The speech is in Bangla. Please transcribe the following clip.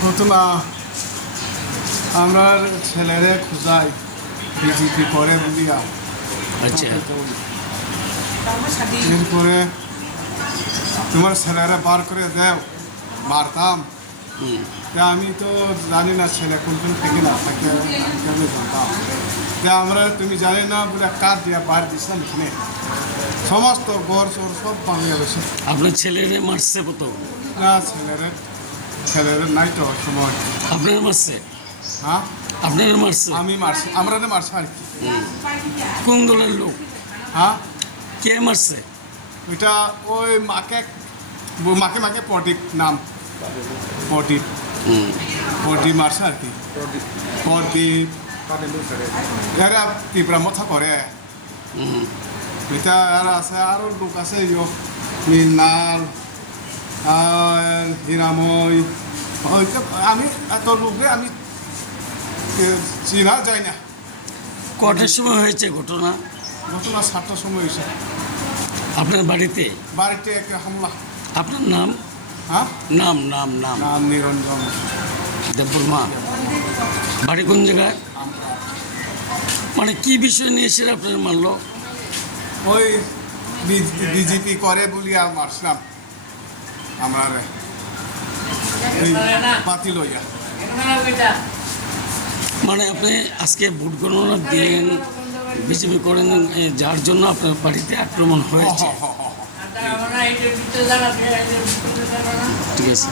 ঘটনা আমরা ছেলেরে খুঁজাই বিজেপি করে বলিয়া। আচ্ছা, এরপরে তোমার ছেলেরা বার করে দেও মারতাম। হুম, তা আমি তো জানি না ছেলে কোনদিন থেকে না থাকে, আমি কেমনে জানতাম। তা আমরা তুমি জানি না বলে কাঠ দিয়া বার দিছিলাম এখানে, সমস্ত গড় চোর সব ভাঙিয়া গেছে। আপনার ছেলেরে মারছে কত? না ছেলেরে নাই তো সময়। আপনার মারছে? হ্যাঁ আপনার মারছে? আমি মারছি, আমরা মারছি আর কি। হুম। কোন দলের লোক? হ্যাঁ কে মারছে? ওইটা ওই মাকে মাকে পটিক নাম পটিক হুম, পটি মারছে আর কি। পটিক এরা তীব্র মথা করে। হুম, এটা আর আছে আরও লোক আছে মৃণাল হীরাময়। ওইটা আমি এত লোকরে আমি চিনা যায় না। কটার সময় হয়েছে ঘটনা? ঘটনা 7টার সময় হয়েছে। আপনার বাড়িতে? বাড়িতে একটা হামলা। আপনার নাম? হ্যাঁ নাম নাম নাম নাম নিরঞ্জন। দেববর্মা। বাড়ি কোন জায়গায়? মানে কি বিষয় নিয়ে এসে আপনার মারলো? ওই বিজেপি করে বলিয়া মারছিলাম আমরা এই পাতি লইয়া। মানে আপনি আজকে ভোট গণনা দিলেন, বিজেপি করেন, যার জন্য আপনার বাড়িতে আক্রমণ হয়েছে। ঠিক আছে।